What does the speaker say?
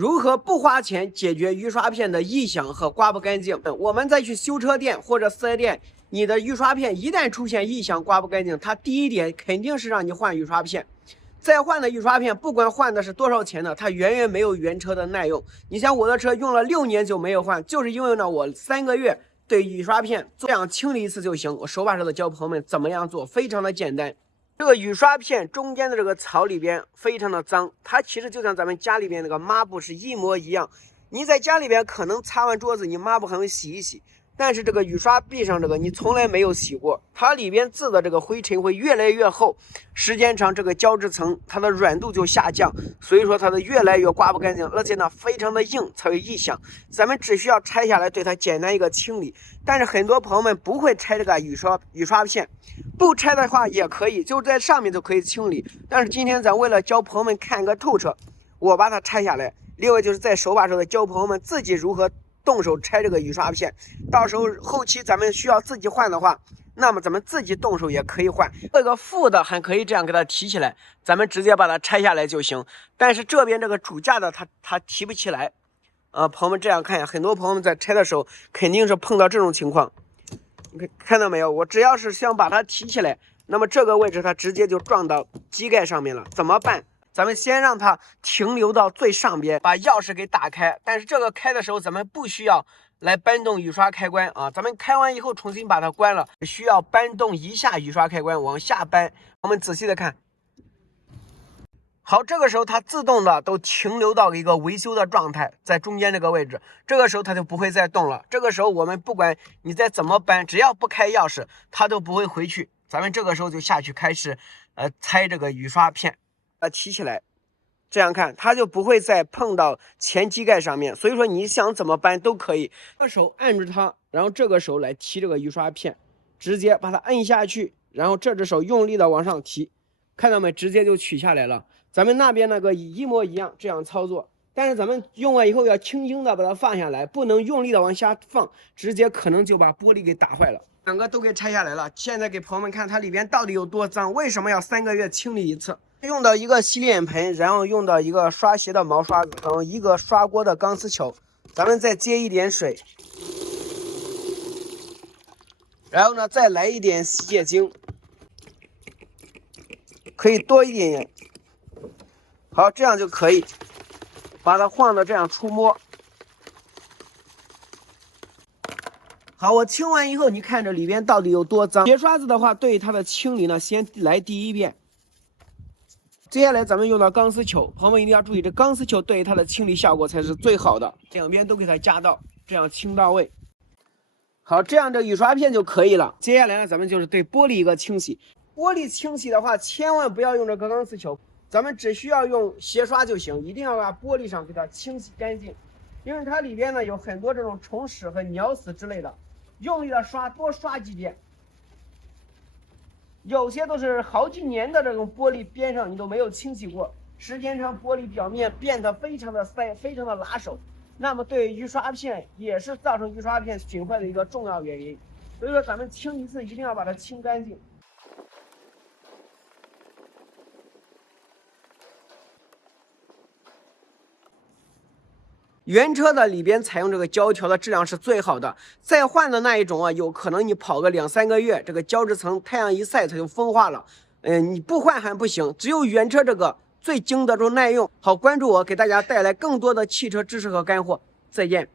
如何不花钱解决雨刷片的异响和刮不干净。我们再去修车店或者4S店，你的雨刷片一旦出现异响、刮不干净，它第一点肯定是让你换雨刷片。再换的雨刷片，不管换的是多少钱的，它远远没有原车的耐用。你像我的车用了6年就没有换，就是因为呢，我3个月对雨刷片这样清理一次就行。我手把手的教朋友们怎么样做，非常的简单。这个雨刷片中间的这个槽里边非常的脏，它其实就像咱们家里边那个抹布是一模一样。你在家里边可能擦完桌子，你抹布还会洗一洗。但是这个雨刷壁上这个你从来没有洗过，它里边渍的这个灰尘会越来越厚，时间长这个胶质层它的软度就下降，所以说它的越来越刮不干净，而且呢非常的硬才有异响。咱们只需要拆下来对它简单一个清理，但是很多朋友们不会拆这个雨刷片，不拆的话也可以，就在上面就可以清理。但是今天咱为了教朋友们看个透彻，我把它拆下来。另外就是在手把手的教朋友们自己如何动手拆这个雨刷片，到时候后期咱们需要自己换的话，那么咱们自己动手也可以换。这个副的还可以这样给它提起来，咱们直接把它拆下来就行。但是这边这个主架的它提不起来，朋友们这样看一下，很多朋友们在拆的时候肯定是碰到这种情况，你看到没有？我只要是想把它提起来，那么这个位置它直接就撞到机盖上面了，怎么办？咱们先让它停留到最上边，把钥匙给打开。但是这个开的时候，咱们不需要来搬动雨刷开关啊。咱们开完以后重新把它关了，需要搬动一下雨刷开关，往下搬。我们仔细的看，好，这个时候它自动的都停留到一个维修的状态，在中间这个位置，这个时候它就不会再动了。这个时候我们不管你再怎么搬，只要不开钥匙，它都不会回去。咱们这个时候就下去开始拆这个雨刷片。提起来，这样看它就不会再碰到前机盖上面，所以说你想怎么搬都可以。这手按住它，然后这个手来提这个雨刷片，直接把它摁下去，然后这只手用力的往上提，看到没？直接就取下来了。咱们那边那个一模一样，这样操作。但是咱们用完以后要轻轻的把它放下来，不能用力的往下放，直接可能就把玻璃给打坏了。两个都给拆下来了，现在给朋友们看它里边到底有多脏，为什么要3个月清理一次？用到一个洗脸盆，然后用到一个刷鞋的毛刷子，然后一个刷锅的钢丝球，咱们再接一点水，然后呢再来一点洗洁精，可以多一点点。好，这样就可以把它晃的这样触摸。好，我清完以后，你看这里边到底有多脏。铁刷子的话，对它的清理呢，先来第一遍。接下来咱们用到钢丝球，朋友们一定要注意，这钢丝球对它的清理效果才是最好的。两边都给它夹到，这样清到位。好，这样这雨刷片就可以了。接下来呢，咱们就是对玻璃一个清洗。玻璃清洗的话，千万不要用这个钢丝球，咱们只需要用鞋刷就行，一定要把玻璃上给它清洗干净，因为它里边呢有很多这种虫屎和鸟屎之类的。用力的刷，多刷几遍。有些都是好几年的这种玻璃边上你都没有清洗过，时间长玻璃表面变得非常的塞，非常的拉手，那么对雨刷片也是造成雨刷片损坏的一个重要原因。所以说咱们清一次一定要把它清干净。原车的里边采用这个胶条的质量是最好的，再换的那一种啊，有可能你跑个2-3个月，这个胶质层太阳一晒它就风化了。你不换还不行，只有原车这个最经得住耐用。好，关注我，给大家带来更多的汽车知识和干货。再见。